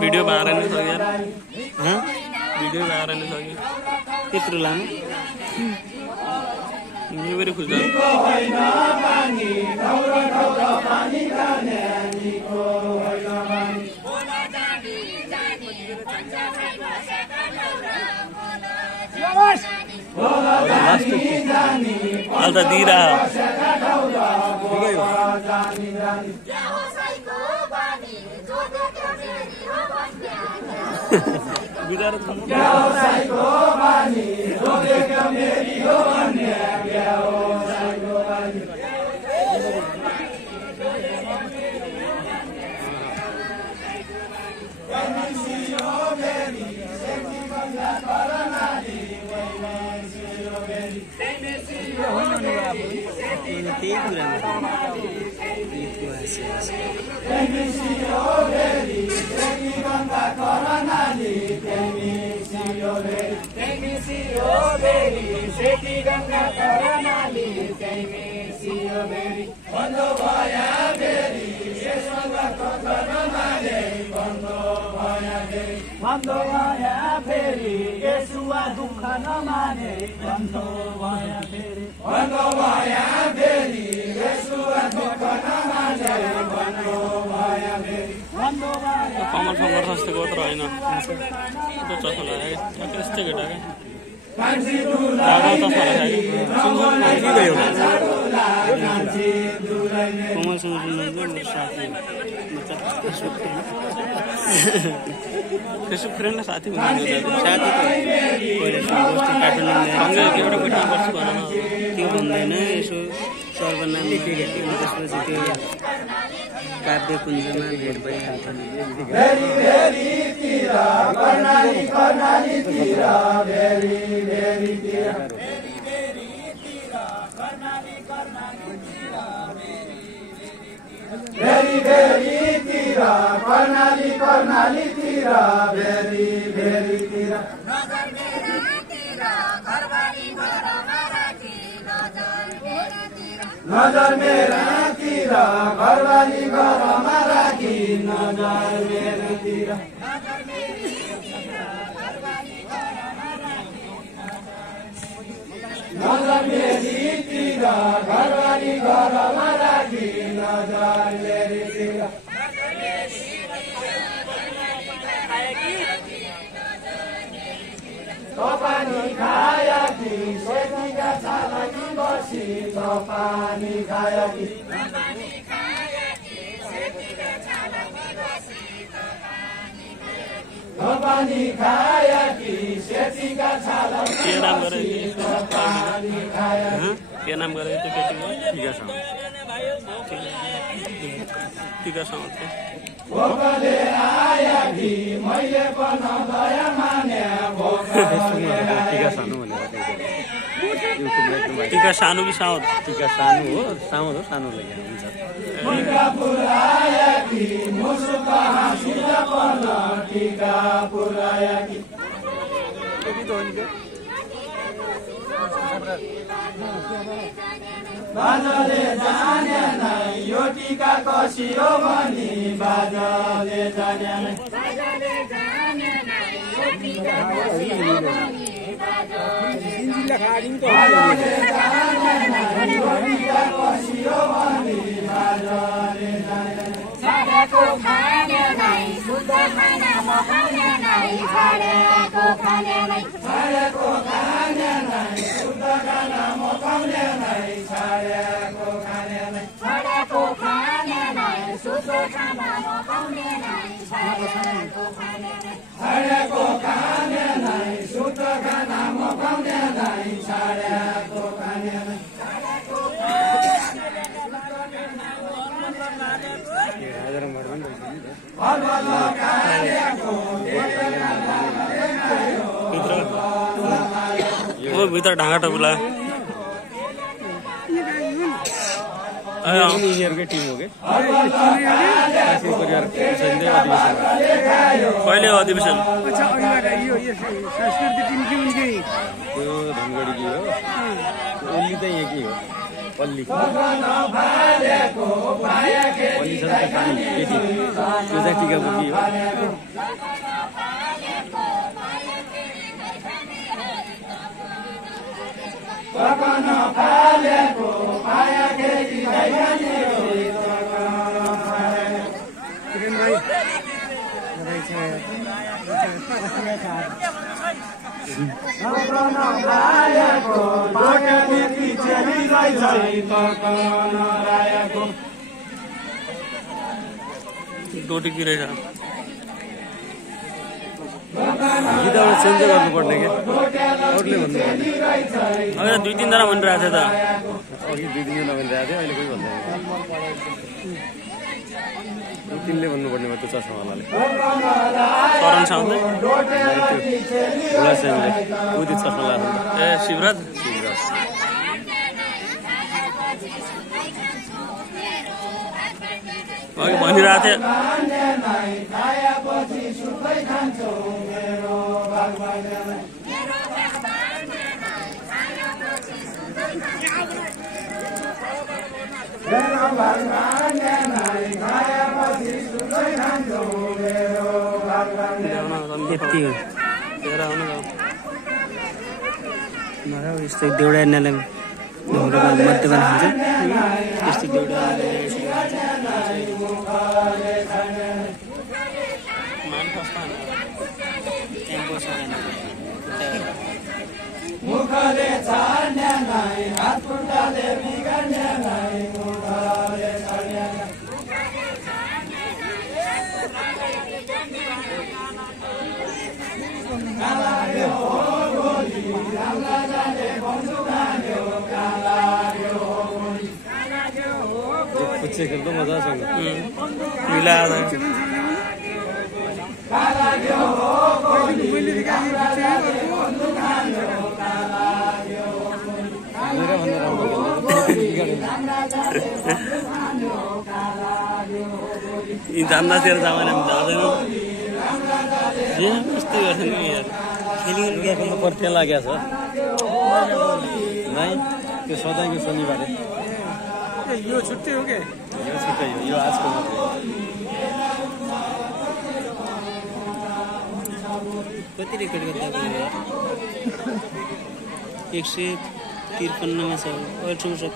video बाहर नहीं सक्यो हाँ भिडियो बाहर नहीं सक्यो त्यत्रो लामो यो बेरी खुल्छ हाल त दिइरा बिगार बन्द भया फेरि यसुवा दुःख नमाने बन्द भया फेरि बन्द भया फेरि यसुवा दुःख नमाने बन्द भया फेरि बन्द भया कमल सङ्घर्ष जस्तोको त होइन त्यो चस्मा लगाए त्यस्तै केटा क्या फेसबुक फ्रेन्ड साथी साथी एउटा मिटिङ गर्छु भन न त्यो भन्दैन यसो सर्वनाम त्यसपछि त्यो काव्य कुञ्जमा भेट भइहाल्छ नजर मेरातिर घरवाली घरमा राखी नजर मेरातिर नजर मेरीतिर घरवाली घरमा राखी नजर मेरीतिर पानी खाया कि सेतीका छाला कि बसी पानी खाया कि पानी खाया कि सेतीका छाला के नाम गरे पानी खाया के नाम गरे त्यो केटीको टिका साउथ भोकले आया कि मैले पनि दया माने टिका सानो कि साउथ टिका सानो हो सानो लाग्यो हुन्छ टिका पुराया कि मुसुक हाँसिला पर्न टिका पुराया कि बाजले जाने नै यो टिका कसियो भनी बाजले जाने नै छाडेको खाने नै शुद्ध खाना मखाउने नै छाडेको खाने नै छाडेको खाने नै शुद्ध खाना मखाउने नै छाडेको खाने नै छाडेको खाने नै शुद्ध खाना मखाउने नै छाडेको खाने नै छाडेको खाने नै शुद्ध खाना मखाउने नै छाडेको खाने नै भित्र ढाँगा टपुला यिनीहरूकै टिम हो कि कहिले अधिवेशन त्यो धनगढी हो ओली त यहीँ हो पल्ली त्यो चाहिँ टिका बोकी हो डोटी किरेछ गीतबाट चेन्ज गर्नुपर्ने क्या अरूले भन्नुपर्ने अघि 2-3 जना भनिरहेको थियो त अघि 2-3 जना भनिरहेको थियो अहिले कोही भन्दैन तिनले भन्नुपर्ने भयो त्यो चस्मावालाले करण साउन्ड घोडा सेनले उति चस्मा लाग्छ ए शिवराज अघि भनिरहेको थियो यति हो यस्तो देउडा नाला मध्यमान हुन्छ यस्तो देउडा मुखले छाड्ने नै हात खुट्टाले बिगाड्ने नै मुखले छाड्ने कालाग्यो हो गोली राम्रा जाने बन्दुक हान्यो कालाग्यो हो गोली कालाग्यो हो गोली पुच्छे खेल्दा मजा आउँछ मिलाएर कालाग्यो हो गोली राम्रा जाने बन्दुक हान्यो कालाग्यो हो गोली मेरा भन्दा राम्रो खेल्दा राम्रा जाने बन्दुक हान्यो कालाग्यो हो गोली यी जान्दातिर जमानामा जाँदैन जे कस्तो गर्छ नि यार खेल्नु पर्थ्यो लागेको छ नै त्यो सधैँको शनिबार यो छुट्टी हो के यो छुट्टै हो यो आजको मात्रै कति रेकर्ड गर्दा भयो यार 153 मा छ 870